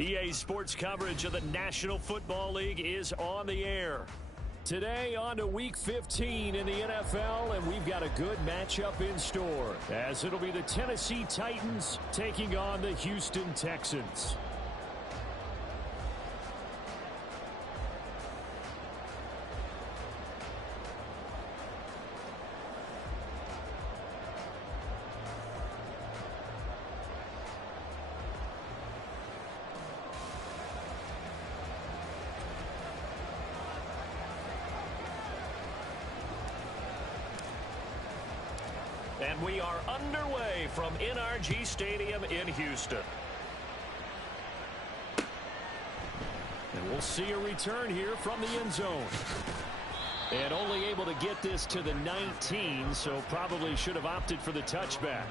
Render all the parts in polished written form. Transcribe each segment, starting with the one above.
EA Sports coverage of the National Football League is on the air. Today on to Week 15 in the NFL, and we've got a good matchup in store, as it'll be the Tennessee Titans taking on the Houston Texans. And we are underway from NRG Stadium in Houston. And we'll see a return here from the end zone. And only able to get this to the 19, so probably should have opted for the touchback.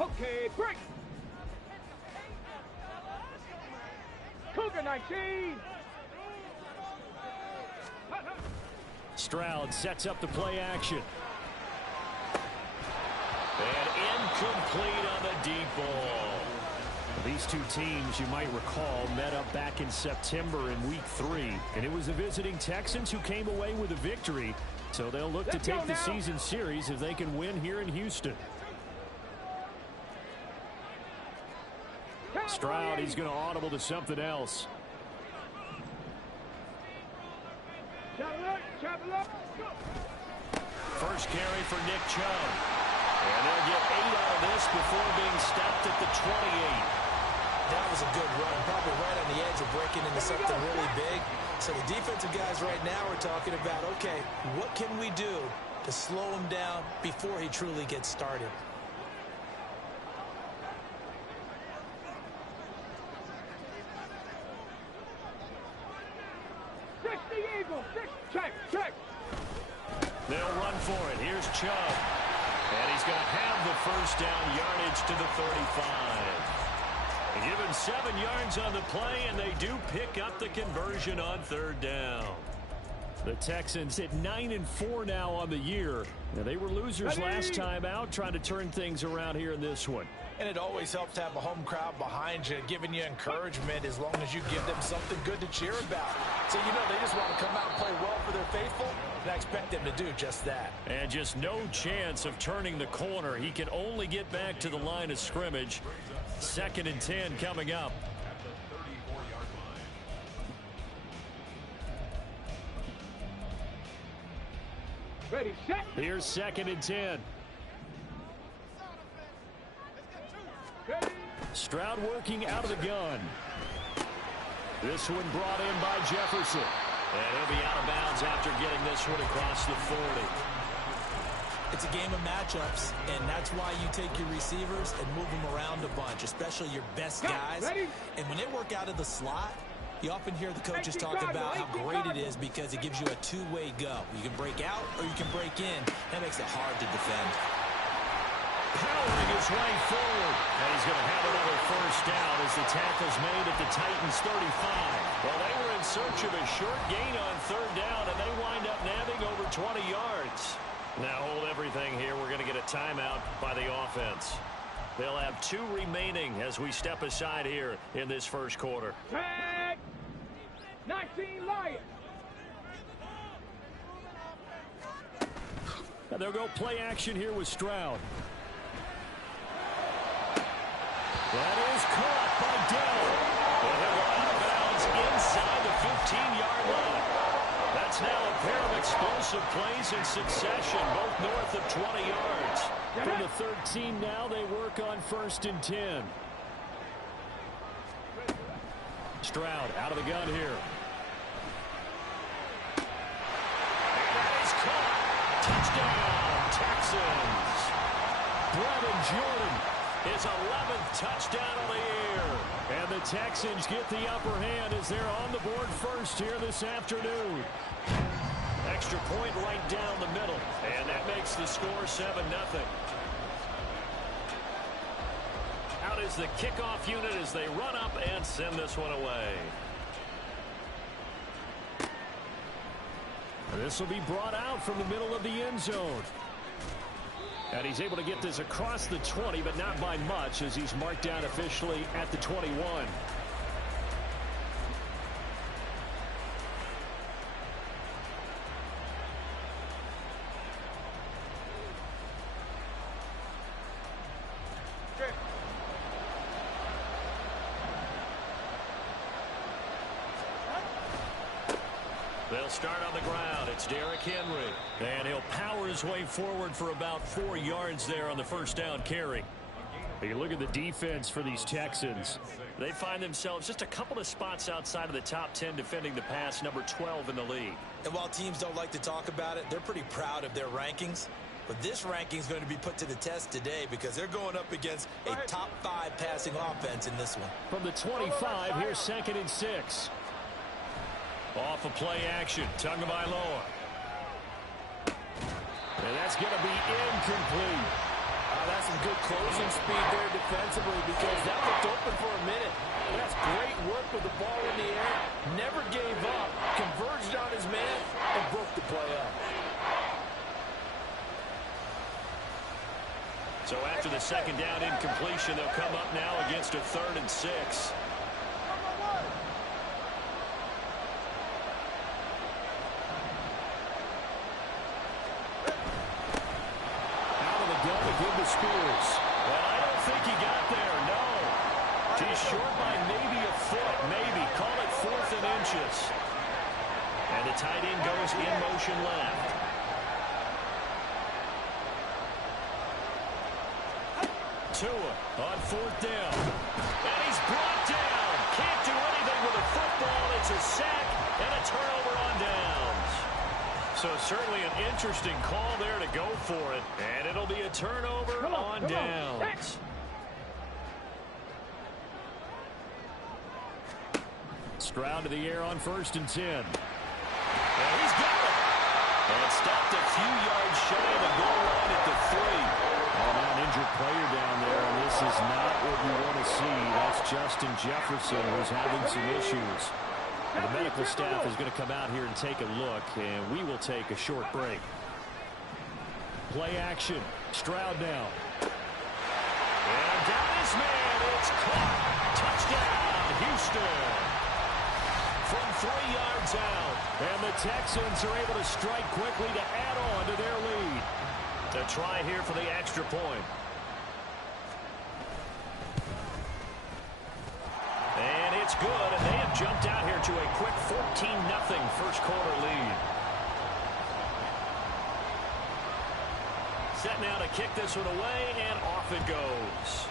Okay, break. Cougar 19. Stroud sets up the play action. And incomplete on the deep ball. These two teams, you might recall, met up back in September in Week 3. And it was the visiting Texans who came away with a victory. So they'll look to take the season series if they can win here in Houston. Stroud, he's going to audible to something else. First carry for Nick Chubb. And they'll get 8 out of this before being stopped at the 28. That was a good run, probably right on the edge of breaking into something really big. So the defensive guys right now are talking about, okay, what can we do to slow him down before he truly gets started? Check. They'll run for it. Here's Chubb. And he's going to have the first down, yardage to the 35. They give him 7 yards on the play, and they do pick up the conversion on third down. The Texans at 9-4 now on the year. Now, they were losers last time out, trying to turn things around here in this one. And it always helps to have a home crowd behind you, giving you encouragement as long as you give them something good to cheer about. So, you know, they just want to come out and play well for their faithful, and I expect them to do just that. And just no chance of turning the corner. He can only get back to the line of scrimmage. 2nd and 10 coming up. Ready, set. Here's 2nd and 10. Stroud working out of the gun. This one brought in by Jefferson. And he'll be out of bounds after getting this one across the 40. It's a game of matchups, and that's why you take your receivers and move them around a bunch, especially your best guys. And when they work out of the slot, you often hear the coaches talk about how great it is because it gives you a two-way go. You can break out or you can break in. That makes it hard to defend. Powering his way forward. And he's going to have another first down as the tackle's made at the Titans' 35. Well, they were in search of a short gain on third down, and they wind up nabbing over 20 yards. Now hold everything here. We're going to get a timeout by the offense. They'll have 2 remaining as we step aside here in this first quarter. Tag! 19 Lions. And they'll go play action here with Stroud. That is caught by Dell. And he'll go out of bounds inside the 15-yard line. That's now a pair of explosive plays in succession, both north of 20 yards. From the 13 now, they work on 1st and 10. Stroud out of the gun here. And that is caught. Touchdown, Texans. Brevin Jordan, his 11th touchdown of the year. And the Texans get the upper hand as they're on the board first here this afternoon. Extra point right down the middle. And that makes the score 7-0. Out is the kickoff unit as they run up and send this one away. This will be brought out from the middle of the end zone. And he's able to get this across the 20, but not by much, as he's marked down officially at the 21. They'll start on the ground. It's Derrick Henry. And he'll power his way forward for about 4 yards there on the first down carry. You look at the defense for these Texans. They find themselves just a couple of spots outside of the top 10 defending the pass, number 12 in the league. And while teams don't like to talk about it, they're pretty proud of their rankings. But this ranking is going to be put to the test today because they're going up against a top 5 passing offense in this one. From the 25, here's 2nd and 6. Off of play action, Tagovailoa. And that's going to be incomplete. That's some good closing speed there defensively because that looked open for a minute. That's great work with the ball in the air. Never gave up, converged on his man, and broke the play up. So after the 2nd down incompletion, they'll come up now against a 3rd and 6. Spears. Well, I don't think he got there, no. He's short by maybe a foot, maybe. Call it 4th and inches. And the tight end goes in motion left. Tua on 4th down. And he's brought down. Can't do anything with a football. It's a sack and a turnover on downs. So certainly an interesting call there to go for it. And it'll be a turnover on downs. Stroud to the air on 1st and 10. And he's got it. And stopped a few yards shy of the goal line at the 3. Oh, now an injured player down there, and this is not what you want to see. That's Justin Jefferson, who's having some issues. The medical staff is going to come out here and take a look, and we will take a short break. Play action. Stroud now. And down his man. It's caught. Touchdown, Houston. From 3 yards out. And the Texans are able to strike quickly to add on to their lead. To try here for the extra point. And it's good, and they have jumped out here to a quick 14-0 first quarter lead. Set now to kick this one away, and off it goes.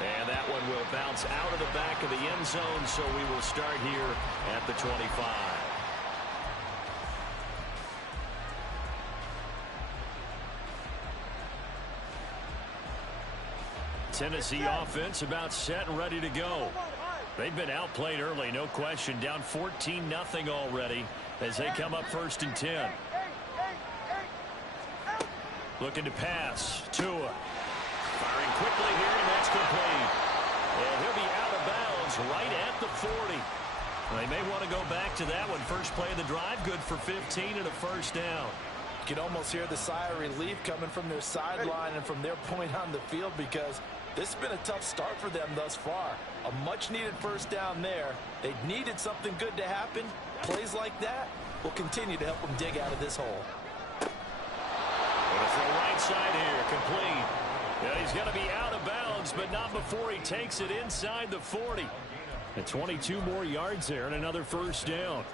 And that one will bounce out of the back of the end zone, so we will start here at the 25. Tennessee offense about set and ready to go. They've been outplayed early, no question. Down 14-0 already as they come up 1st and 10. Looking to pass. Tua. Firing quickly here, and that's complete. And he'll be out of bounds right at the 40. They may want to go back to that one. First play of the drive, good for 15 and a 1st down. You can almost hear the sigh of relief coming from their sideline and from their point on the field because this has been a tough start for them thus far. A much-needed 1st down there. They needed something good to happen. Plays like that will continue to help them dig out of this hole. Going to throw right side here, complete. Yeah, he's going to be out of bounds, but not before he takes it inside the 40. And 22 more yards there and another 1st down.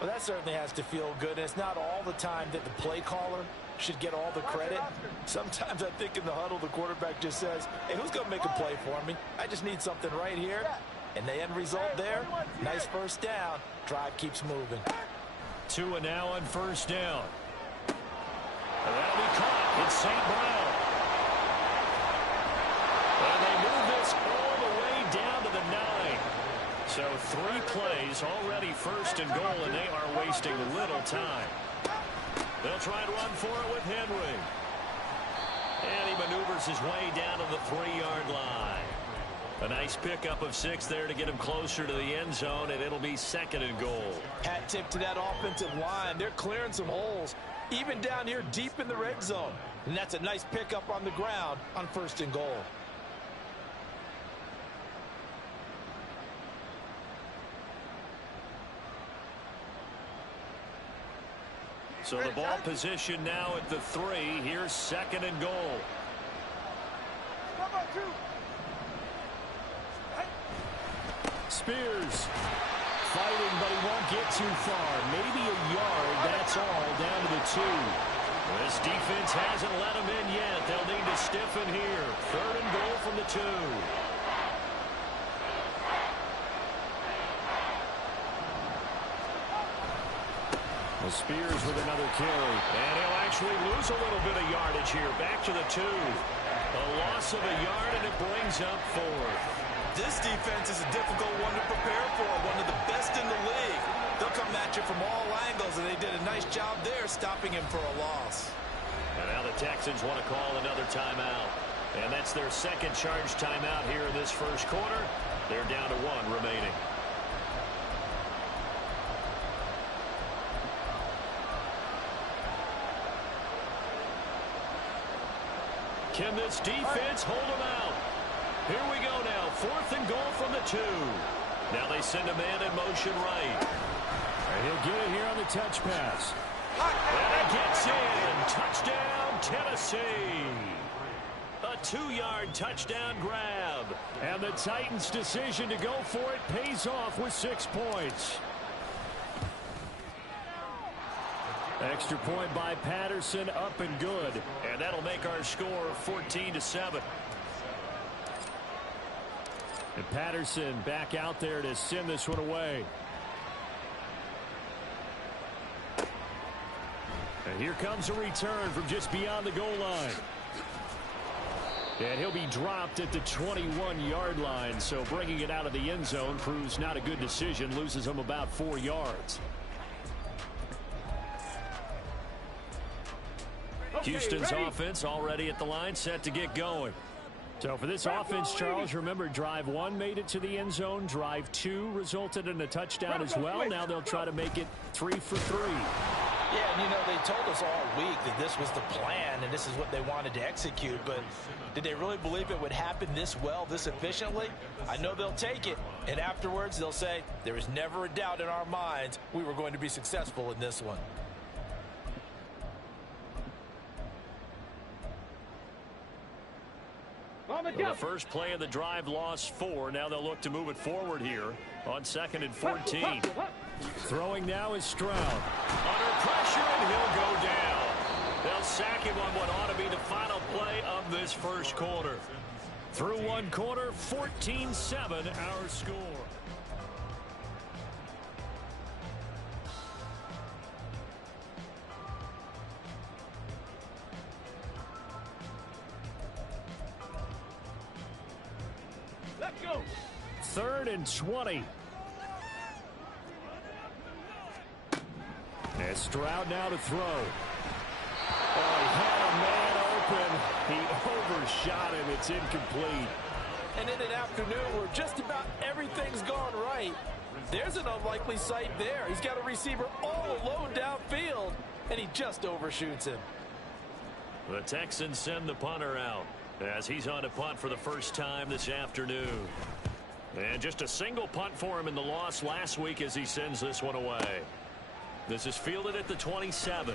Well, that certainly has to feel good. And it's not all the time that the play caller should get all the credit. Sometimes I think in the huddle, the quarterback just says, hey, who's going to make a play for me? I just need something right here. And the end result there, nice 1st down. Drive keeps moving. Tua now on 1st down. And that'll be caught. It's St. Brown. And they move this all the way down to the 9. So 3 plays already 1st and goal, and they are wasting little time. They'll try and run for it with Henry. And he maneuvers his way down to the 3-yard line. A nice pickup of 6 there to get him closer to the end zone, and it'll be 2nd and goal. Hat tip to that offensive line. They're clearing some holes, even down here deep in the red zone. And that's a nice pickup on the ground on 1st and goal. So the ball position now at the 3. Here's 2nd and goal. Spears fighting, but he won't get too far. Maybe a yard, that's all, down to the 2. This defense hasn't let him in yet. They'll need to stiffen here. 3rd and goal from the 2. Well, Spears with another carry. And he'll actually lose a little bit of yardage here. Back to the 2. A loss of a yard, and it brings up 4th. This defense is a difficult one to prepare for, one of the best in the league. They'll come at you from all angles, and they did a nice job there stopping him for a loss. And now the Texans want to call another timeout. And that's their 2nd charge timeout here in this 1st quarter. They're down to 1 remaining. Can this defense hold them out? Here we go now. 4th and goal from the 2. Now they send a man in motion right. And he'll get it here on the touch pass. And he gets in. Touchdown, Tennessee. A 2-yard touchdown grab. And the Titans' decision to go for it pays off with 6 points. Extra point by Patterson, up and good. And that'll make our score 14-7. And Patterson back out there to send this one away. And here comes a return from just beyond the goal line. And he'll be dropped at the 21-yard line. So bringing it out of the end zone proves not a good decision. Loses him about 4 yards. Houston's offense already at the line, set to get going. So for this offense, Charles, remember drive 1 made it to the end zone. Drive 2 resulted in a touchdown as well. Now they'll try to make it 3 for 3. Yeah, and you know, they told us all week that this was the plan and this is what they wanted to execute. But did they really believe it would happen this well, this efficiently? I know they'll take it. And afterwards, they'll say, there was never a doubt in our minds we were going to be successful in this one. Well, the first play of the drive lost 4. Now they'll look to move it forward here on 2nd and 14. Throwing now is Stroud. Under pressure, and he'll go down. They'll sack him on what ought to be the final play of this 1st quarter. Through 1 quarter, 14-7 our score. Let's go. 3rd and 20. And Stroud now to throw. Oh, he had a man open. He overshot him. It's incomplete. And in an afternoon where just about everything's gone right, there's an unlikely sight there. He's got a receiver all alone downfield, and he just overshoots him. The Texans send the punter out as he's on to punt for the first time this afternoon. And just a single punt for him in the loss last week as he sends this one away. This is fielded at the 27.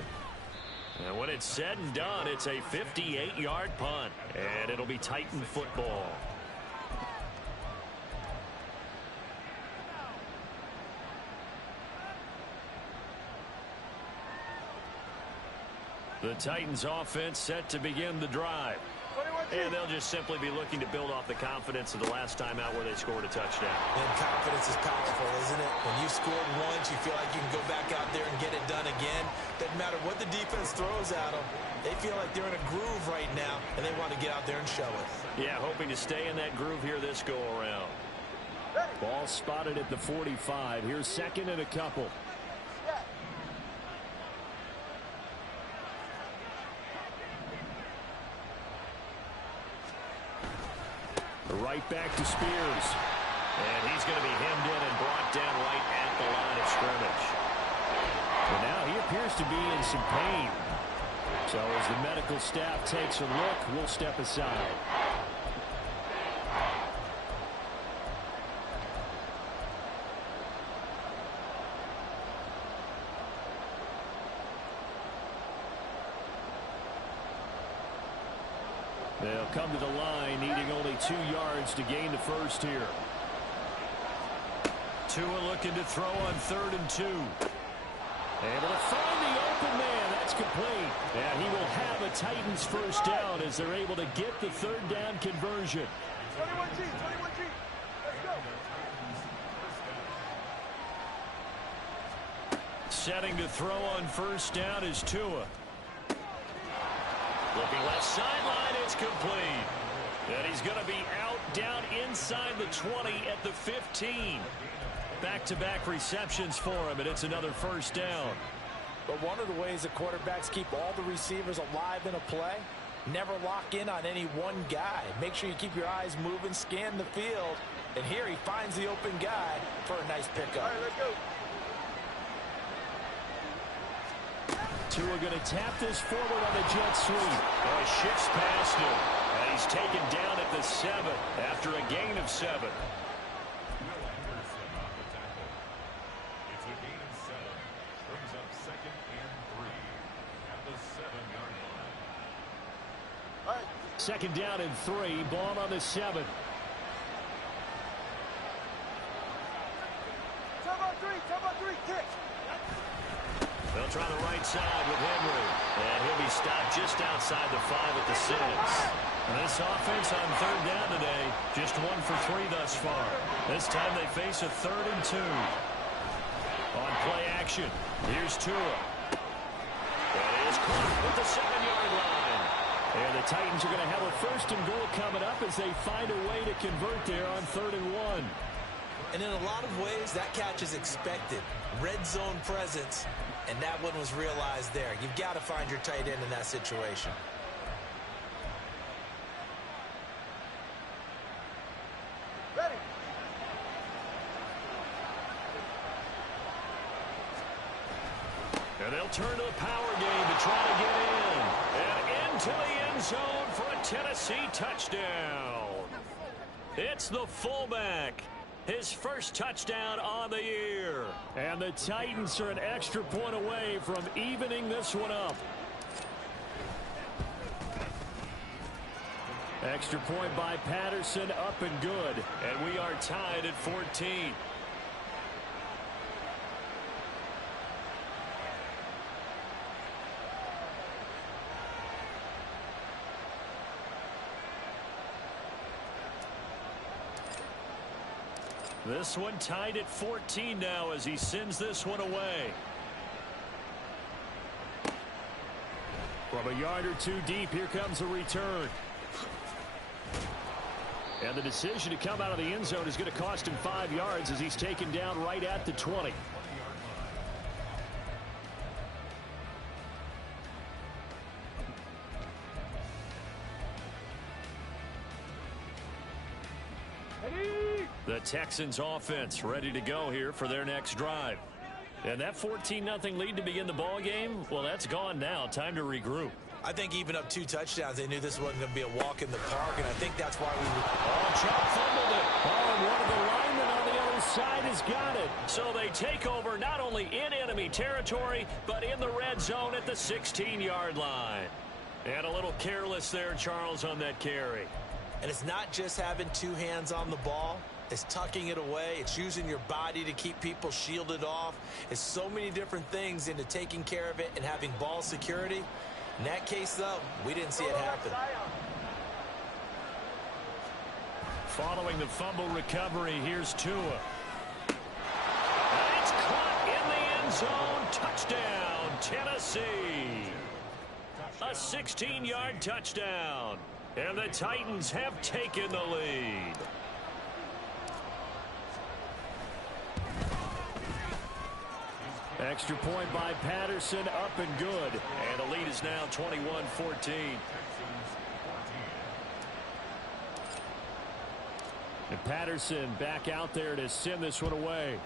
And when it's said and done, it's a 58-yard punt. And it'll be Titan football. The Titans offense set to begin the drive. And they'll just simply be looking to build off the confidence of the last time out where they scored a touchdown. And confidence is powerful, isn't it? When you scored once, you feel like you can go back out there and get it done again. Doesn't matter what the defense throws at them. They feel like they're in a groove right now, and they want to get out there and show it. Yeah, hoping to stay in that groove here this go-around. Ball spotted at the 45. Here's 2nd and a couple. Right back to Spears. And he's going to be hemmed in and brought down right at the line of scrimmage. And now he appears to be in some pain. So as the medical staff takes a look, we'll step aside. They'll come to the line, needing only 2 yards to gain the first here. Tua looking to throw on 3rd and 2. Able to find the open man. That's complete. And he will have a Titans first down as they're able to get the 3rd down conversion. 21G, 21G. Let's go. Setting to throw on 1st down is Tua. Looking left sideline, it's complete. And he's going to be out down inside the 20 at the 15. Back-to-back receptions for him, and it's another 1st down. But one of the ways that quarterbacks keep all the receivers alive in a play, never lock in on any one guy. Make sure you keep your eyes moving, scan the field, and here he finds the open guy for a nice pickup. All right, let's go. Tua going to tap this forward on the jet sweep. Oh, he shifts past him. And he's taken down at the 7 after a gain of 7. It's a gain of 7. Brings up 2nd and 3 at the 7-yard line. All right. 2nd down and 3. Ball on the 7. Top on 3, kick. They'll try the right side with Henry. And he'll be stopped just outside the 5 at the 6. And this offense on 3rd down today, just 1 for 3 thus far. This time they face a 3rd and 2. On play action, here's Tua. And he is caught with the 7-yard line. And the Titans are going to have a 1st and goal coming up as they find a way to convert there on 3rd and 1. And in a lot of ways, that catch is expected. Red zone presence. And that one was realized there. You've got to find your tight end in that situation. Ready. And they'll turn to the power game to try to get in. And into the end zone for a Tennessee touchdown. It's the fullback. His first touchdown on the year. And the Titans are an extra point away from evening this one up. Extra point by Patterson, up and good. And we are tied at 14. This one tied at 14 now as he sends this one away. From a yard or 2 deep, here comes a return. And the decision to come out of the end zone is going to cost him 5 yards as he's taken down right at the 20. The Texans offense ready to go here for their next drive. And that 14-0 lead to begin the ball game, well, that's gone now. Time to regroup. I think even up 2 touchdowns, they knew this wasn't going to be a walk in the park, and I think that's why we were... Oh, Chubb fumbled it. Oh, and one of the linemen on the other side has got it. So they take over not only in enemy territory, but in the red zone at the 16-yard line. And a little careless there, Charles, on that carry. And it's not just having 2 hands on the ball. It's tucking it away. It's using your body to keep people shielded off. It's so many different things into taking care of it and having ball security. In that case, though, we didn't see it happen. Following the fumble recovery, here's Tua. And it's caught in the end zone. Touchdown, Tennessee. A 16-yard touchdown. And the Titans have taken the lead. Extra point by Patterson, up and good. And the lead is now 21-14. And Patterson back out there to send this one away.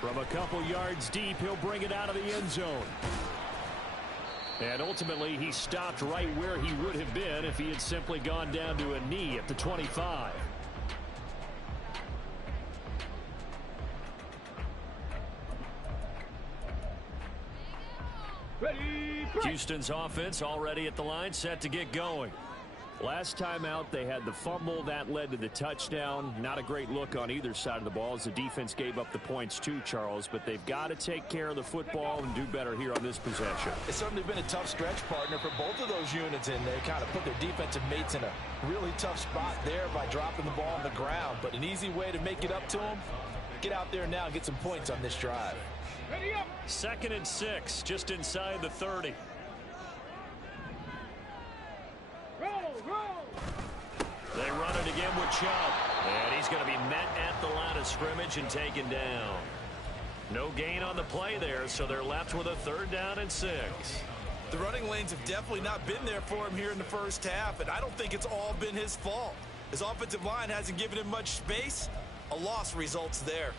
From a couple yards deep, he'll bring it out of the end zone. And ultimately, he stopped right where he would have been if he had simply gone down to a knee at the 25. Houston's offense already at the line, set to get going. Last time out, they had the fumble. That led to the touchdown. Not a great look on either side of the ball as the defense gave up the points too, Charles. But they've got to take care of the football and do better here on this possession. It's certainly been a tough stretch, partner, for both of those units, and they kind of put their defensive mates in a really tough spot there by dropping the ball on the ground. But an easy way to make it up to them, get out there now and get some points on this drive. 2nd and 6, just inside the 30. They run it again with Chubb. And he's going to be met at the line of scrimmage and taken down. No gain on the play there, so they're left with a 3rd down and 6. The running lanes have definitely not been there for him here in the first half, and I don't think it's all been his fault. His offensive line hasn't given him much space. A loss results there.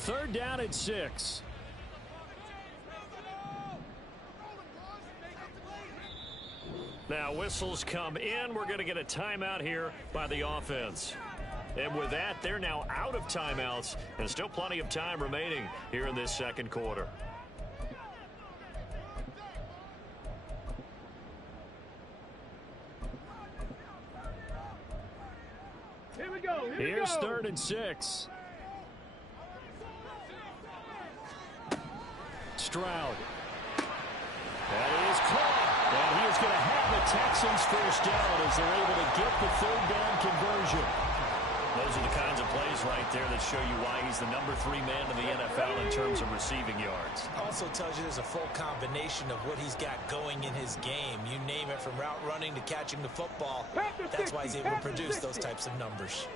3rd down and 6. Now whistles come in. We're going to get a timeout here by the offense. And with that, they're now out of timeouts and still plenty of time remaining here in this second quarter. Here we go. Here's 3rd and 6. Stroud. That is caught. And he is going to have the Texans first down as they're able to get the 3rd down conversion. Those are the kinds of plays right there that show you why he's the number 3 man in the NFL in terms of receiving yards. Also tells you there's a full combination of what he's got going in his game. You name it, from route running to catching the football. That's why he's able to produce those types of numbers.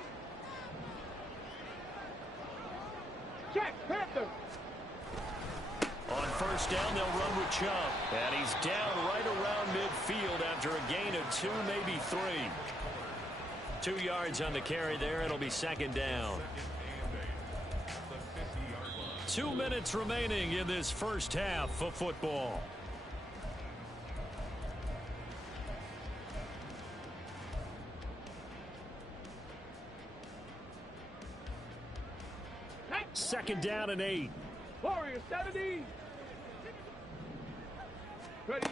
Check, Panther. On 1st down, they'll run with Chubb. And he's down right around midfield after a gain of 2, maybe 3. 2 yards on the carry there. It'll be 2nd down. 2 minutes remaining in this first half of football. Second down and 8. Warriors, 70. Ready.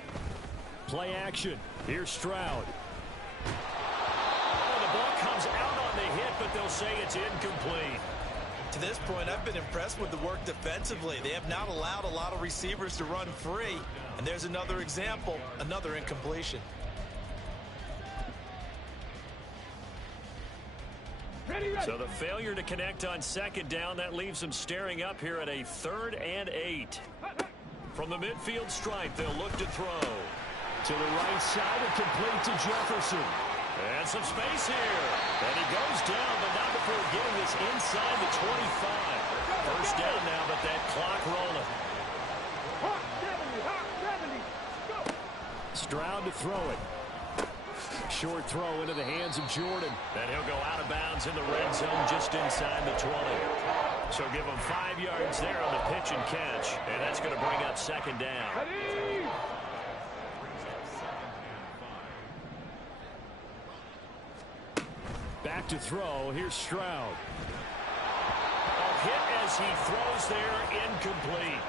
Play action. Here's Stroud. Oh, the ball comes out on the hit, but they'll say it's incomplete. To this point, I've been impressed with the work defensively. They have not allowed a lot of receivers to run free. And there's another example, another incompletion. So the failure to connect on 2nd down, that leaves them staring up here at a 3rd and 8. From the midfield stripe, they'll look to throw. To the right side and complete to Jefferson. And some space here. And he goes down, but not before getting this inside the 25. First down now, but that clock rolling. Stroud to throw it. Short throw into the hands of Jordan. And he'll go out of bounds in the red zone just inside the 20. So give him 5 yards there on the pitch and catch. And that's going to bring up 2nd down. Back to throw. Here's Stroud. A hit as he throws there, incomplete.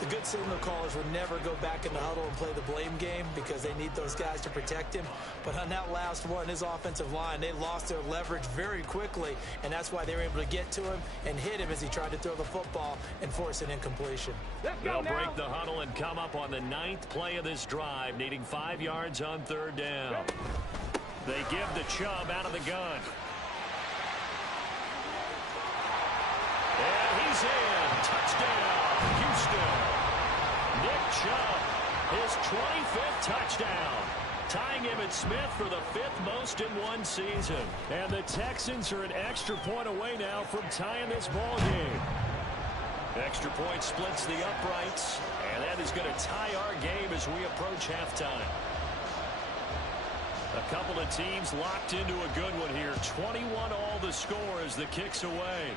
The good signal callers would never go back in the huddle and play the blame game because they need those guys to protect him. But on that last one, his offensive line, they lost their leverage very quickly, and that's why they were able to get to him and hit him as he tried to throw the football and force an incompletion. They'll break the huddle and come up on the 9th play of this drive, needing 5 yards on 3rd down. They give the Chubb out of the gun. And he's in. Touchdown, Houston. Nick Chubb, his 25th touchdown, tying Emmitt Smith for the 5th most in one season. And the Texans are an extra point away now from tying this ball game. Extra point splits the uprights, and that is going to tie our game as we approach halftime. A couple of teams locked into a good one here. 21 all the score as the kick's away.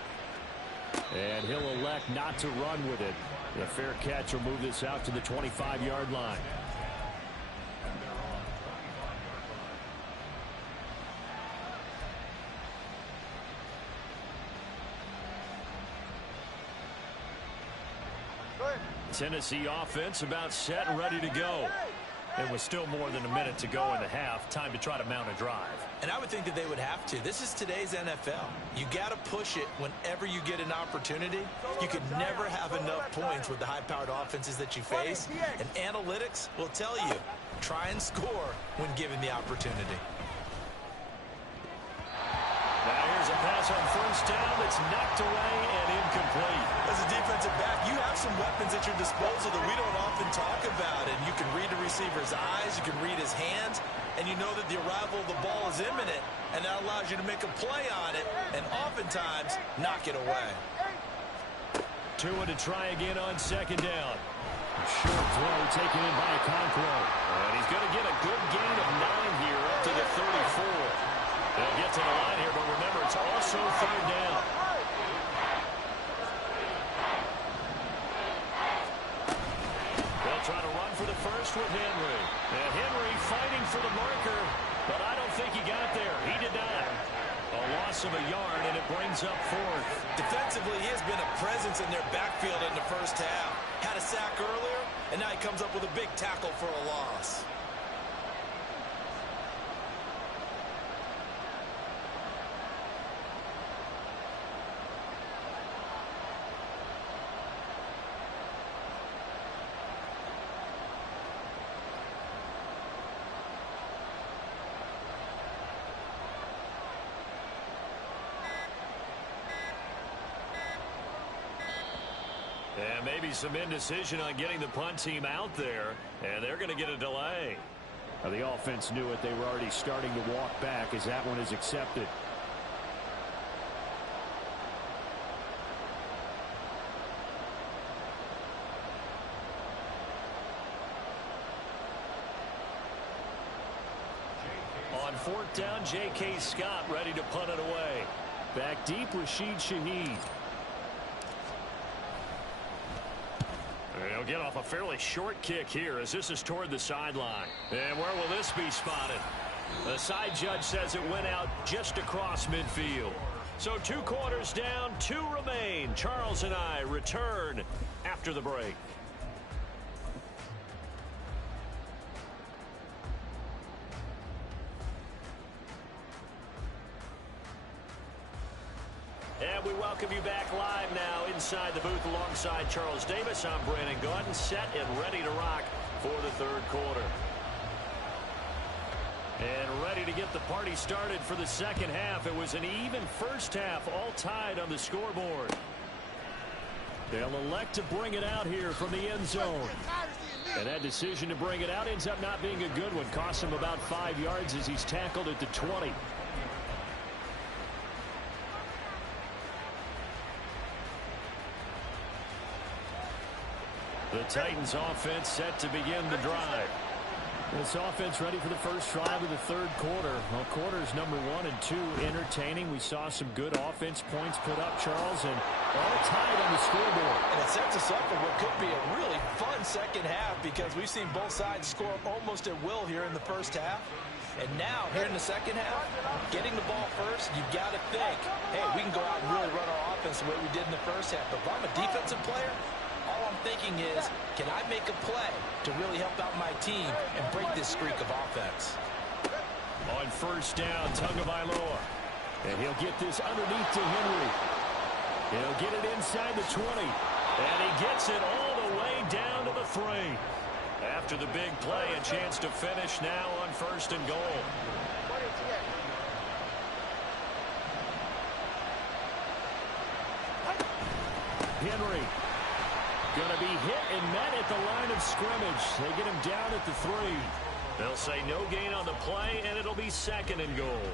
And he'll elect not to run with it. The fair catch will move this out to the 25-yard line. Tennessee offense about set and ready to go. It was still more than a minute to go in the half. Time to try to mount a drive. And I would think that they would have to. This is today's NFL. You got to push it whenever you get an opportunity. You can never have enough points with the high-powered offenses that you face. And analytics will tell you, try and score when given the opportunity. Now here's a pass on first down that's knocked away and incomplete. As a defensive back, you have some weapons at your disposal that we don't often talk about. And you can read the receiver's eyes, you can read his hands, and you know that the arrival of the ball is imminent, and that allows you to make a play on it and oftentimes knock it away. Tua to try again on second down. Short throw taken in by Okonkwo. And he's going to get a good gain of 9 here up to the 34. They'll get to the line here, but remember, it's also third down. They'll try to run for the first with Henry. And Henry fighting for the marker, but I don't think he got there. He did not. A loss of a yard, and it brings up fourth. Defensively, he has been a presence in their backfield in the first half. Had a sack earlier, and now he comes up with a big tackle for a loss. And maybe some indecision on getting the punt team out there, and they're going to get a delay. Now, the offense knew it. They were already starting to walk back as that one is accepted. On fourth down, J.K. Scott ready to punt it away. Back deep, Rashid Shaheed. He'll get off a fairly short kick here as this is toward the sideline. And where will this be spotted? The side judge says it went out just across midfield. So 2 quarters down, 2 remain. Charles and I return after the break. And we welcome you back live now inside the booth alongside Charles Davis. I'm Brandon Gaudin, set and ready to rock for the third quarter. And ready to get the party started for the second half. It was an even first half, all tied on the scoreboard. They'll elect to bring it out here from the end zone. And that decision to bring it out ends up not being a good one. Costs him about 5 yards as he's tackled at the 20. The Titans offense set to begin the drive. This offense ready for the first drive of the third quarter. Well, quarters number 1 and 2 entertaining. We saw some good offense points put up, Charles, and all tied on the scoreboard. And it sets us up for what could be a really fun second half because we've seen both sides score almost at will here in the first half. And now, here in the second half, getting the ball first, you've got to think, hey, we can go out and really run our offense the way we did in the first half. But if I'm a defensive player, all I'm thinking is, can I make a play to really help out my team and break this streak of offense? On first down, Tagovailoa. And he'll get this underneath to Henry. He'll get it inside the 20. And he gets it all the way down to the 3. After the big play, a chance to finish now on first and goal. Henry. Going to be hit and met at the line of scrimmage. They get him down at the 3. They'll say no gain on the play, and it'll be second and goal.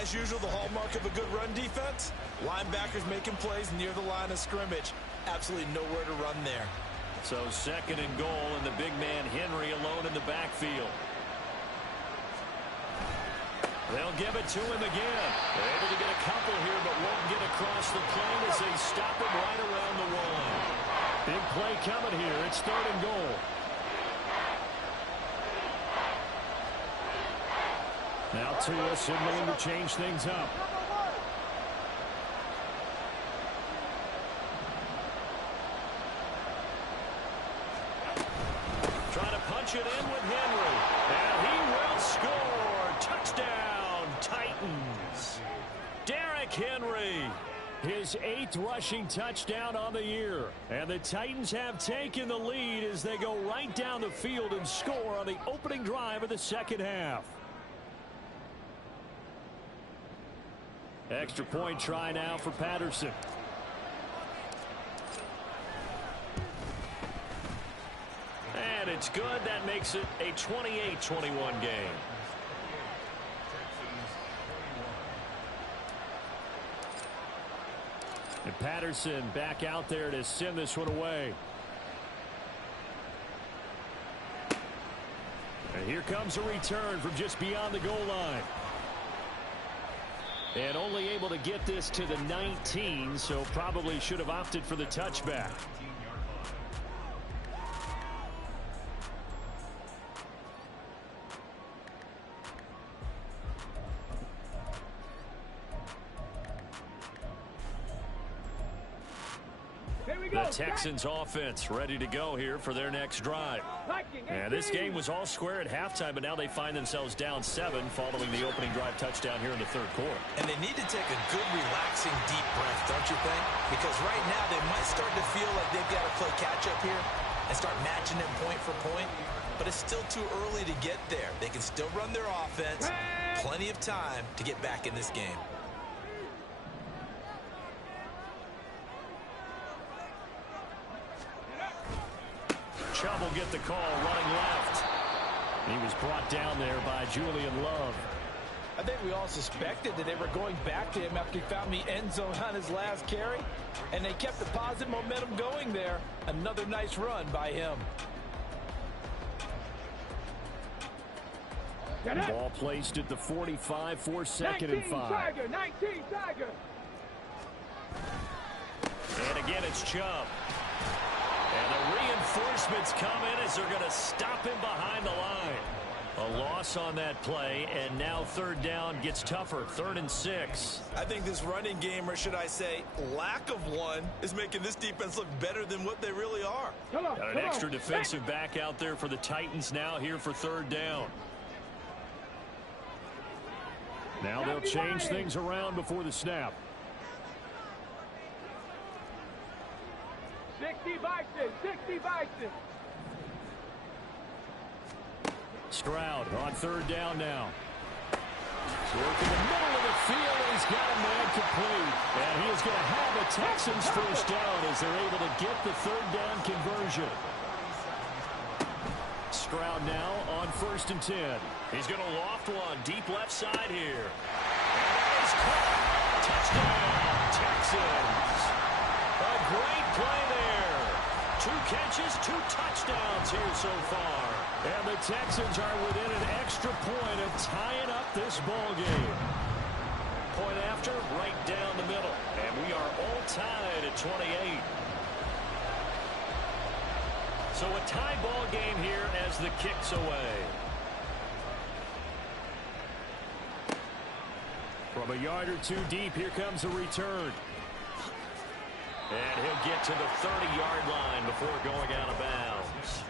As usual, the hallmark of a good run defense, linebackers making plays near the line of scrimmage. Absolutely nowhere to run there. So second and goal, and the big man Henry alone in the backfield. They'll give it to him again. They're able to get a couple here, but won't get across the plane as they stop him right around the one. Big play coming here. It's 3rd and goal. Now Tua signaling to change things up. Trying to punch it in with Henry. And he will score. Touchdown, Titans. Derrick Henry. His 8th rushing touchdown on the year. And the Titans have taken the lead as they go right down the field and score on the opening drive of the second half. Extra point try now for Patterson. And it's good. That makes it a 28-21 game. And Patterson back out there to send this one away. And here comes a return from just beyond the goal line. And only able to get this to the 19, so probably should have opted for the touchback. The Texans offense ready to go here for their next drive. And this game was all square at halftime, but now they find themselves down 7 following the opening drive touchdown here in the 3rd quarter. And they need to take a good, relaxing, deep breath, don't you think? Because right now they might start to feel like they've got to play catch-up here and start matching them point for point. But it's still too early to get there. They can still run their offense. Plenty of time to get back in this game. Chubb will get the call running left. He was brought down there by Julian Love. I think we all suspected that they were going back to him after he found the end zone on his last carry. And they kept the positive momentum going there. Another nice run by him. Ball placed at the 45 for 2nd and 5. Tiger, 19 Tiger. And again, it's Chubb. And the reinforcements come in as they're going to stop him behind the line. A loss on that play, and now 3rd down gets tougher. 3rd and 6. I think this running game, or should I say lack of one, is making this defense look better than what they really are. Got an extra defensive back out there for the Titans now here for 3rd down. Now they'll change things around before the snap. 60 Bison, 60 Bison. Stroud on 3rd down now. Work in the middle of the field, and he's got a man complete. And he is going to have a Texans 1st down as they're able to get the 3rd down conversion. Stroud now on 1st and 10. He's going to loft one deep left side here. And that is caught. Touchdown, Texans. A great play there. 2 catches, 2 touchdowns here so far. And the Texans are within an extra point of tying up this ball game. Point after, right down the middle. And we are all tied at 28. So a tie ball game here as the kick's away. From a yard or 2 deep, here comes a return. And he'll get to the 30-yard line before going out of bounds.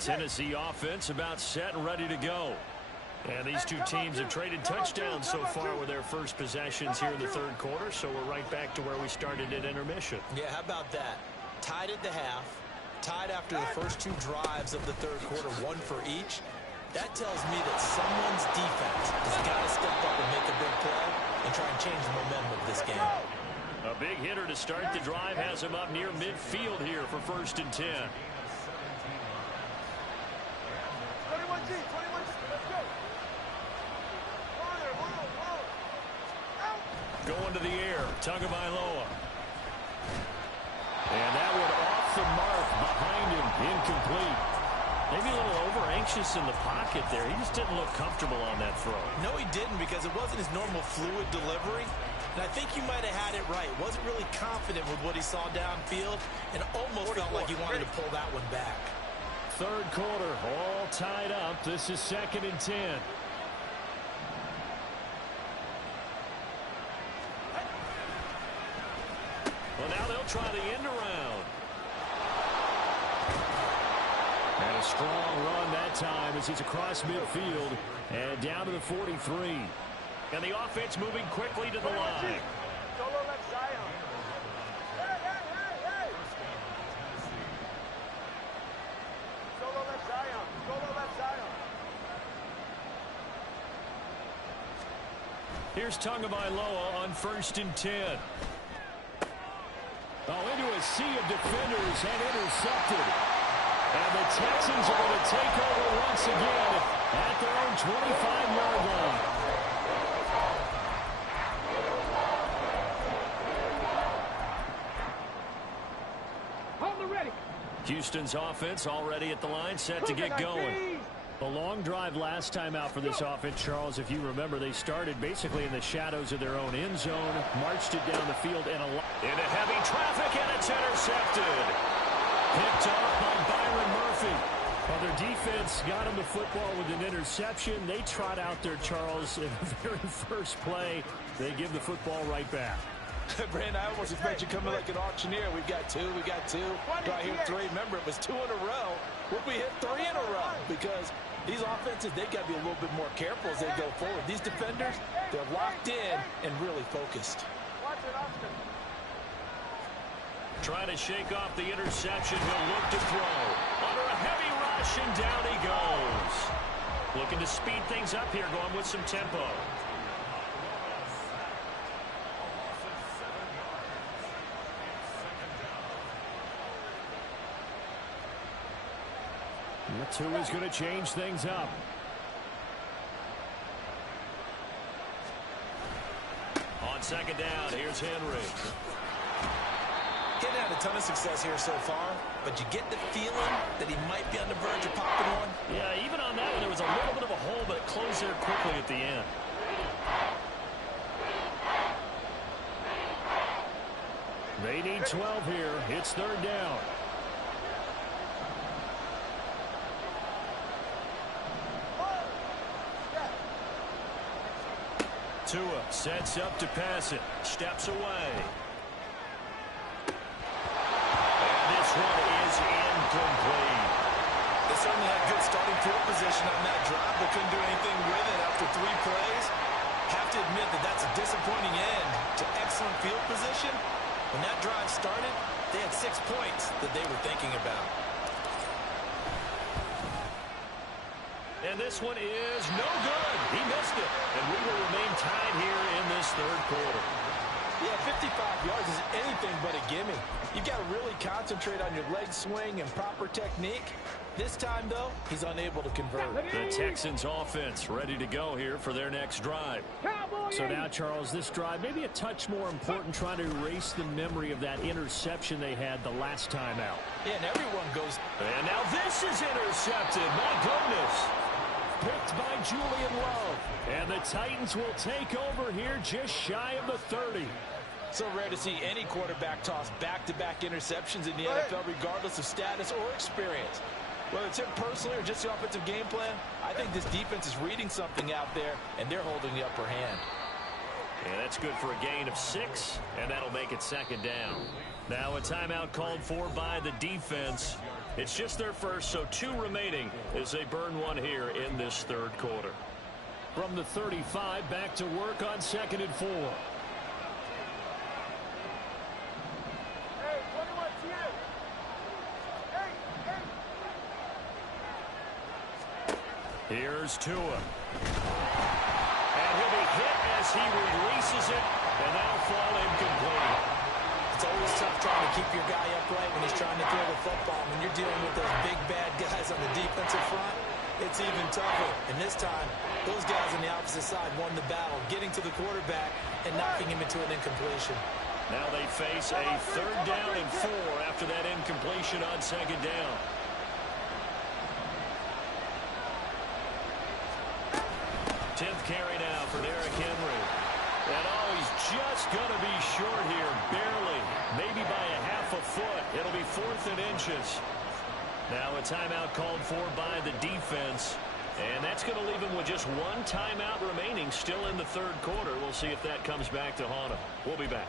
Tennessee offense about set and ready to go. And these 2 teams have traded touchdowns so far with their first possessions here in the 3rd quarter, so we're right back to where we started at intermission. Yeah, how about that? Tied at the half, tied after the first 2 drives of the 3rd quarter, 1 for each. That tells me that someone's defense has got to step up and make a big play and try and change the momentum of this game. A big hitter to start the drive has him up near midfield here for 1st and 10. Going to the air, Tagovailoa. And that one off the mark behind him, incomplete. Maybe a little over-anxious in the pocket there. He just didn't look comfortable on that throw. No, he didn't, because it wasn't his normal fluid delivery. And I think you might have had it right. Wasn't really confident with what he saw downfield and almost felt like he wanted to pull that one back. Third quarter, all tied up. This is 2nd and 10. Well, now they'll try the end around. And a strong run that time as he's across midfield and down to the 43. And the offense moving quickly to the line. Here's Tagovailoa on 1st and 10. Oh, into a sea of defenders and intercepted. And the Texans are going to take over once again at their own 25-yard line. Hold the ready. Houston's offense already at the line, set to get going. A long drive last time out for this offense, Charles. If you remember, they started basically in the shadows of their own end zone, marched it down the field, and into heavy traffic, and it's intercepted. Picked off by Byron Murphy. Well, their defense got him the football with an interception. They trot out there, Charles, in the very first play. They give the football right back. Brandon, I almost expect you coming like an auctioneer. We've got two. Do I hear three? Remember, it was 2 in a row. Would we hit 3 in a row? Because these offenses, they got to be a little bit more careful as they go forward. These defenders, they're locked in and really focused. Trying to shake off the interception. He'll look to throw. Under a heavy rush, and down he goes. Looking to speed things up here, going with some tempo. The 2 is going to change things up. On 2nd down, here's Henry. Getting had a ton of success here so far, but you get the feeling that he might be on the verge of popping one. Yeah, even on that one, there was a little bit of a hole, but it closed there quickly at the end. They need 12 here. It's 3rd down. Tua sets up to pass it. Steps away. And this one is incomplete. They certainly had good starting field position on that drive, but couldn't do anything with it after 3 plays. Have to admit that that's a disappointing end to excellent field position. When that drive started, they had 6 points that they were thinking about. And this one is no good. He missed it. And we will remain tied here in this 3rd quarter. Yeah, 55 yards is anything but a gimme. You've got to really concentrate on your leg swing and proper technique. This time, though, he's unable to convert. The Texans offense ready to go here for their next drive. So now, Charles, this drive maybe a touch more important, trying to erase the memory of that interception they had the last time out. Yeah, and everyone goes. And now this is intercepted. My goodness. Picked by Julian Love. And the Titans will take over here just shy of the 30. So rare to see any quarterback toss back-to-back interceptions in the NFL, regardless of status or experience. Whether it's him personally or just the offensive game plan, I think this defense is reading something out there, and they're holding the upper hand. And that's good for a gain of 6, and that'll make it 2nd down. Now a timeout called for by the defense. It's just their first, so 2 remaining as they burn one here in this 3rd quarter. From the 35, back to work on 2nd and 4. Here's Tua. And he'll be hit as he releases it, and that'll fall incomplete. It's always tough trying to keep your guy upright when he's trying to throw the football. When you're dealing with those big, bad guys on the defensive front, it's even tougher. And this time, those guys on the opposite side won the battle, getting to the quarterback and knocking him into an incompletion. Now they face a 3rd down and 4 after that incompletion on 2nd down. Tenth carry now for Derrick Henry. And he's just going to be short here, barely, maybe by a half a foot. It'll be 4th and inches. Now a timeout called for by the defense. And that's going to leave him with just 1 timeout remaining still in the 3rd quarter. We'll see if that comes back to haunt him. We'll be back.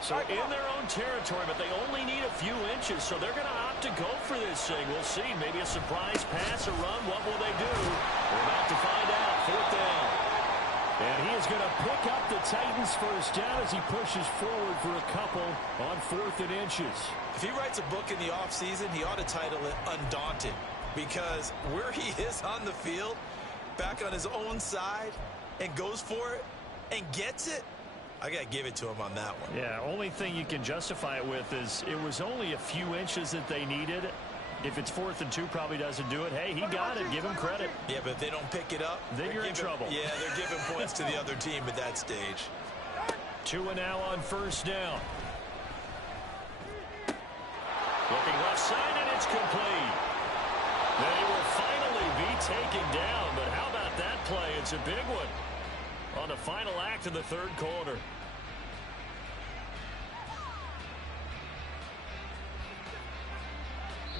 So in their own territory, but they only need a few inches, so they're going to opt to go for this thing. We'll see. Maybe a surprise pass, a run. What will they do? We're about to find out. 4th down. And he is going to pick up the Titans' 1st down as he pushes forward for a couple on 4th and inches. If he writes a book in the offseason, he ought to title it Undaunted, because where he is on the field, back on his own side, and goes for it and gets it, I got to give it to him on that one. Yeah, only thing you can justify it with is it was only a few inches that they needed. If it's 4th and 2, probably doesn't do it. Hey, he got it. Give him credit. Yeah, but if they don't pick it up, then you're in trouble. Yeah, they're giving points to the other team at that stage. 2 and now on 1st down. Looking left side, and it's complete. They will finally be taken down, but how about that play? It's a big one on the final act of the 3rd quarter.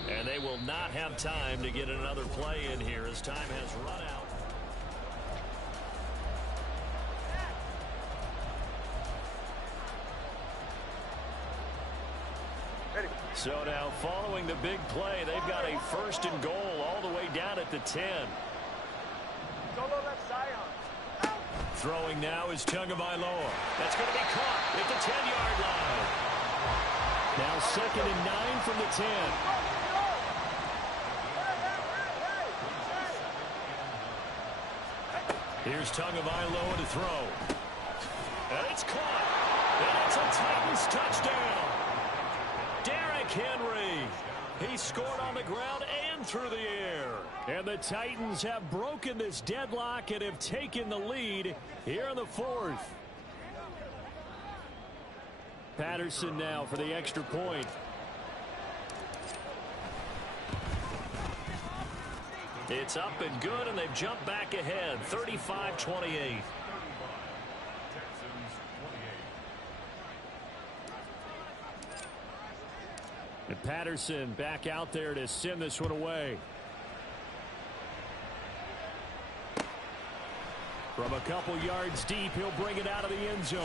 And they will not have time to get another play in here as time has run out. So now following the big play, they've got a 1st and goal all the way down at the 10. Throwing now is Tagovailoa. That's going to be caught at the 10-yard line. Now 2nd and 9 from the 10. Here's Tagovailoa to throw. And it's caught. And it's a Titans touchdown. Derrick Henry. He scored on the ground and through the air. And the Titans have broken this deadlock and have taken the lead here in the 4th. Patterson now for the extra point. It's up and good, and they've jumped back ahead, 35-28. And Patterson back out there to send this one away. From a couple yards deep, he'll bring it out of the end zone.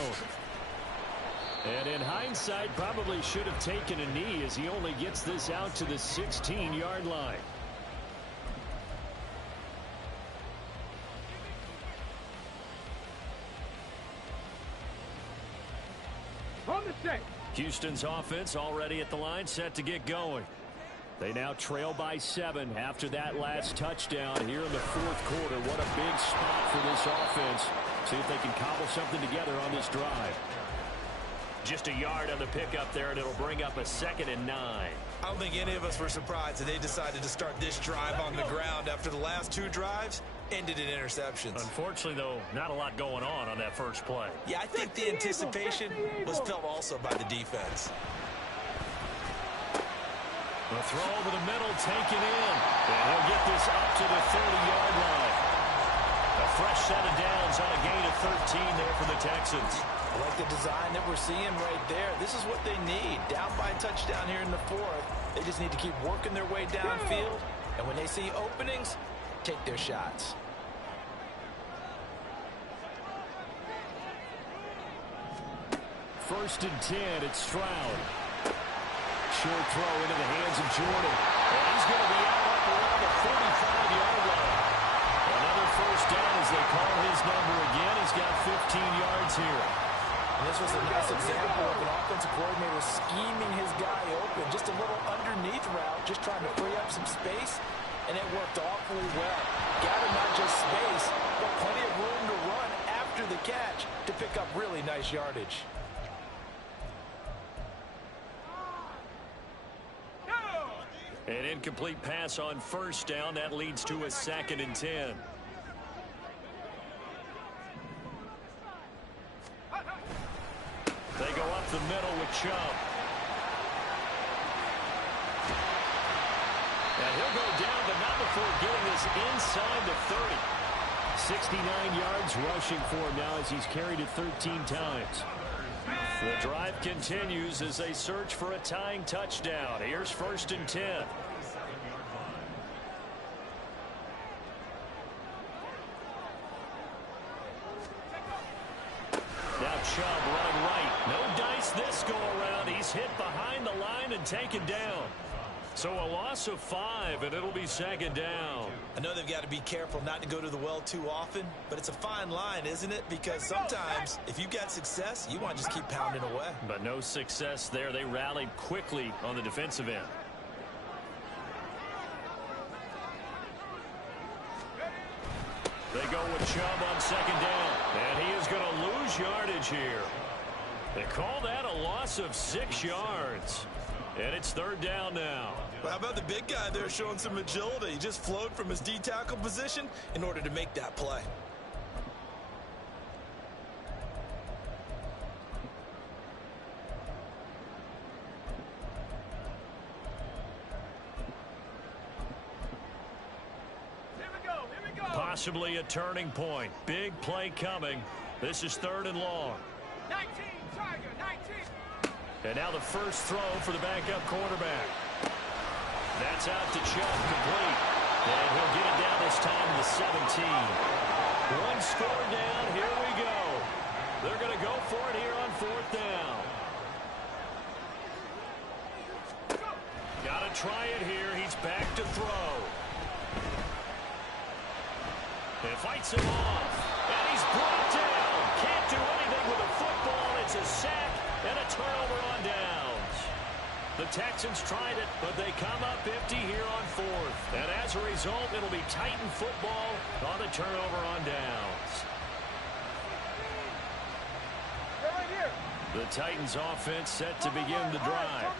And in hindsight, probably should have taken a knee as he only gets this out to the 16-yard line. On the set. Houston's offense already at the line, set to get going. They now trail by 7 after that last touchdown here in the 4th quarter. What a big spot for this offense. See if they can cobble something together on this drive. Just a yard on the pickup there, and it'll bring up a 2nd and 9. I don't think any of us were surprised that they decided to start this drive on the ground after the last 2 drives ended in interceptions. Unfortunately, though, not a lot going on that first play. Yeah, I think the anticipation was felt also by the defense. The throw over the middle, taken in. And he'll get this up to the 30-yard line. A fresh set of downs on a gain of 13 there for the Texans. I like the design that we're seeing right there. This is what they need. Down by a touchdown here in the 4th. They just need to keep working their way downfield. And when they see openings, take their shots. First and 10, it's Stroud. Short throw into the hands of Jordan. And he's going to be out up around the 45-yard line. Another 1st down as they call his number again. He's got 15 yards here. And this was a nice example of an offensive coordinator scheming his guy open. Just a little underneath route, just trying to free up some space. And it worked awfully well. Got him not just space, but plenty of room to run after the catch to pick up really nice yardage. An incomplete pass on first down. That leads to a 2nd and 10. They go up the middle with Chubb. And he'll go down, but not before getting this inside the 30. 69 yards rushing for him now as he's carried it 13 times. The drive continues as they search for a tying touchdown. Here's 1st and 10. Now Chubb running right. No dice this go around. He's hit behind the line and taken down. So a loss of 5, and it'll be 2nd down. I know they've got to be careful not to go to the well too often, but it's a fine line, isn't it? Because sometimes if you've got success, you want to just keep pounding away. But no success there. They rallied quickly on the defensive end. They go with Chubb on 2nd down, and he is going to lose yardage here. They call that a loss of 6 yards. And it's 3rd down now. Well, how about the big guy there showing some agility? He just flowed from his D-tackle position in order to make that play. Here we go. Possibly a turning point. Big play coming. This is 3rd and long. 19, Tiger, 19. And now the first throw for the backup quarterback. That's out to Chubb, complete. And he'll get it down this time to the 17. 1 score down, here we go. They're going to go for it here on 4th down. Got to try it here. He's back to throw. And fights him off. And he's brought down. Can't do anything with a football. It's a sack. And a turnover on downs. The Texans tried it, but they come up empty here on 4th. And as a result, it'll be Titan football on the turnover on downs. Right here. The Titans offense set to begin the drive.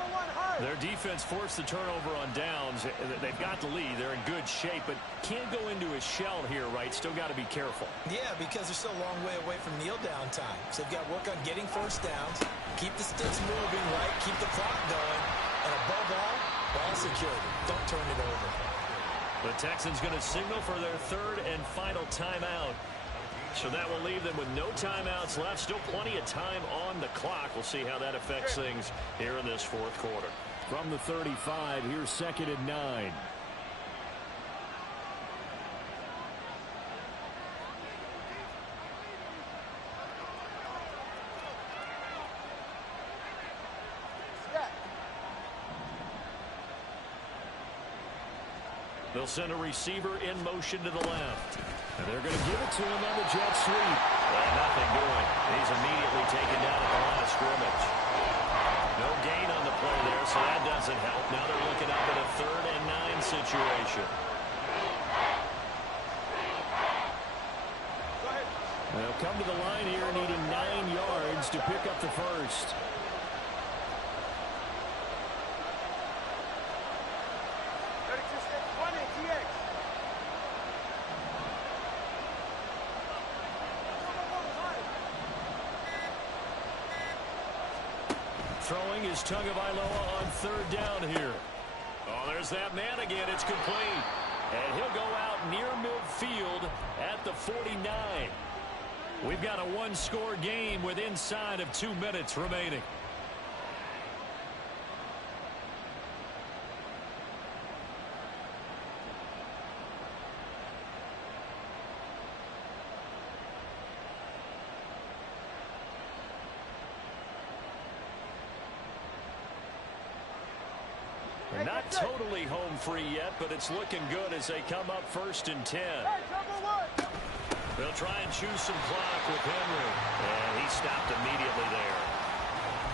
Their defense forced the turnover on downs. They've got the lead. They're in good shape, but can't go into a shell here, right? Still got to be careful. Yeah, because they're still a long way away from kneel down time. So they've got to work on getting first downs, keep the sticks moving, right? Keep the clock going. And above all, ball security. Don't turn it over. The Texans going to signal for their 3rd and final timeout. So that will leave them with no timeouts left. Still plenty of time on the clock. We'll see how that affects things here in this 4th quarter. From the 35, here's 2nd and 9. They'll send a receiver in motion to the left. And they're going to give it to him on the jet sweep. And nothing doing. He's immediately taken down at the line of scrimmage. No gain on the play there, so that doesn't help. Now they're looking up at a 3rd and 9 situation. They'll come to the line here needing 9 yards to pick up the first. Throwing is Tagovailoa on 3rd down here. Oh, there's that man again. It's complete. And he'll go out near midfield at the 49. We've got a 1-score game with inside of 2 minutes remaining. Not totally home free yet, but it's looking good as they come up 1st and 10. They'll try and choose some clock with Henry. And he stopped immediately there.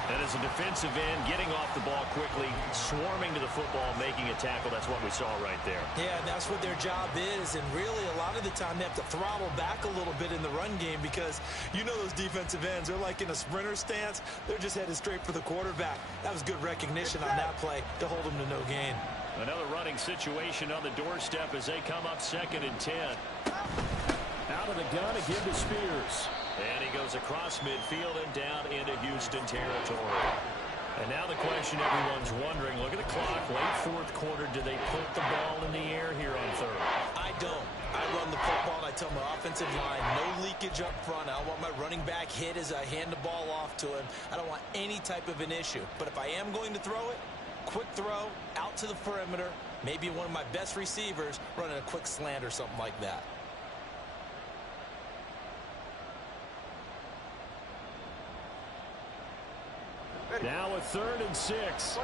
And as a defensive end, getting off the ball quickly, swarming to the football, making a tackle, that's what we saw right there. Yeah, that's what their job is. And really, a lot of the time, they have to throttle back a little bit in the run game because you know those defensive ends, they're like in a sprinter stance. They're just headed straight for the quarterback. That was good recognition on that play to hold them to no gain. Another running situation on the doorstep as they come up 2nd and 10. Out of the gun to give to Spears. And he goes across midfield and down into Houston territory. And now the question everyone's wondering, look at the clock, late 4th quarter, do they put the ball in the air here on 3rd? I don't. I run the football and I tell my offensive line, no leakage up front. I don't want my running back hit as I hand the ball off to him. I don't want any type of an issue. But if I am going to throw it, quick throw, out to the perimeter, maybe one of my best receivers running a quick slant or something like that. Now a 3rd and 6.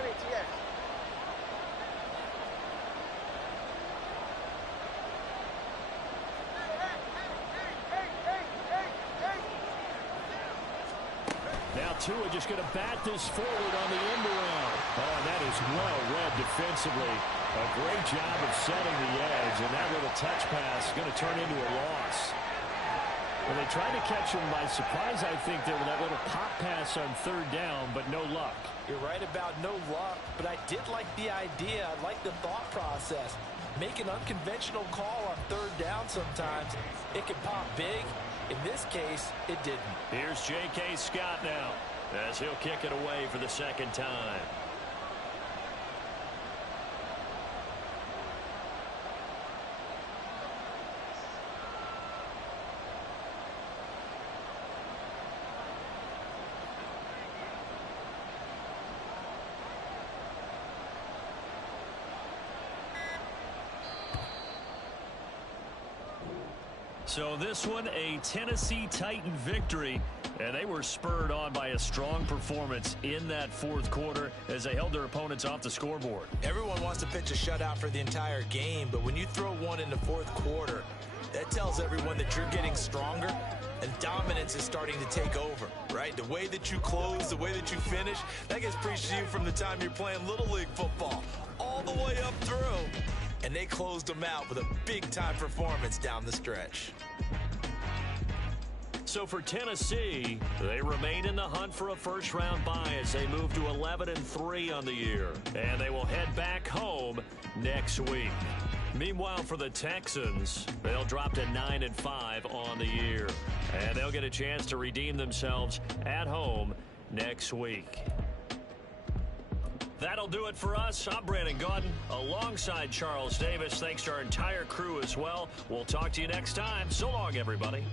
Now Tua just going to bat this forward on the end around. Oh, that is well read defensively. A great job of setting the edge, and that little touch pass is going to turn into a loss. Well, they tried to catch him by surprise, I think, there with that little pop pass on 3rd down, but no luck. You're right about no luck, but I did like the idea. I like the thought process. Make an unconventional call on 3rd down sometimes. It can pop big. In this case, it didn't. Here's J.K. Scott now as he'll kick it away for the 2nd time. So this one, a Tennessee Titan victory, and they were spurred on by a strong performance in that 4th quarter as they held their opponents off the scoreboard. Everyone wants to pitch a shutout for the entire game, but when you throw one in the 4th quarter, that tells everyone that you're getting stronger and dominance is starting to take over, right? The way that you close, the way that you finish, that gets preached to you from the time you're playing Little League football all the way up through. And they closed them out with a big-time performance down the stretch. So for Tennessee, they remain in the hunt for a first-round bye as they move to 11-3 on the year. And they will head back home next week. Meanwhile, for the Texans, they'll drop to 9-5 on the year. And they'll get a chance to redeem themselves at home next week. That'll do it for us. I'm Brandon Gaudin alongside Charles Davis. Thanks to our entire crew as well. We'll talk to you next time. So long, everybody.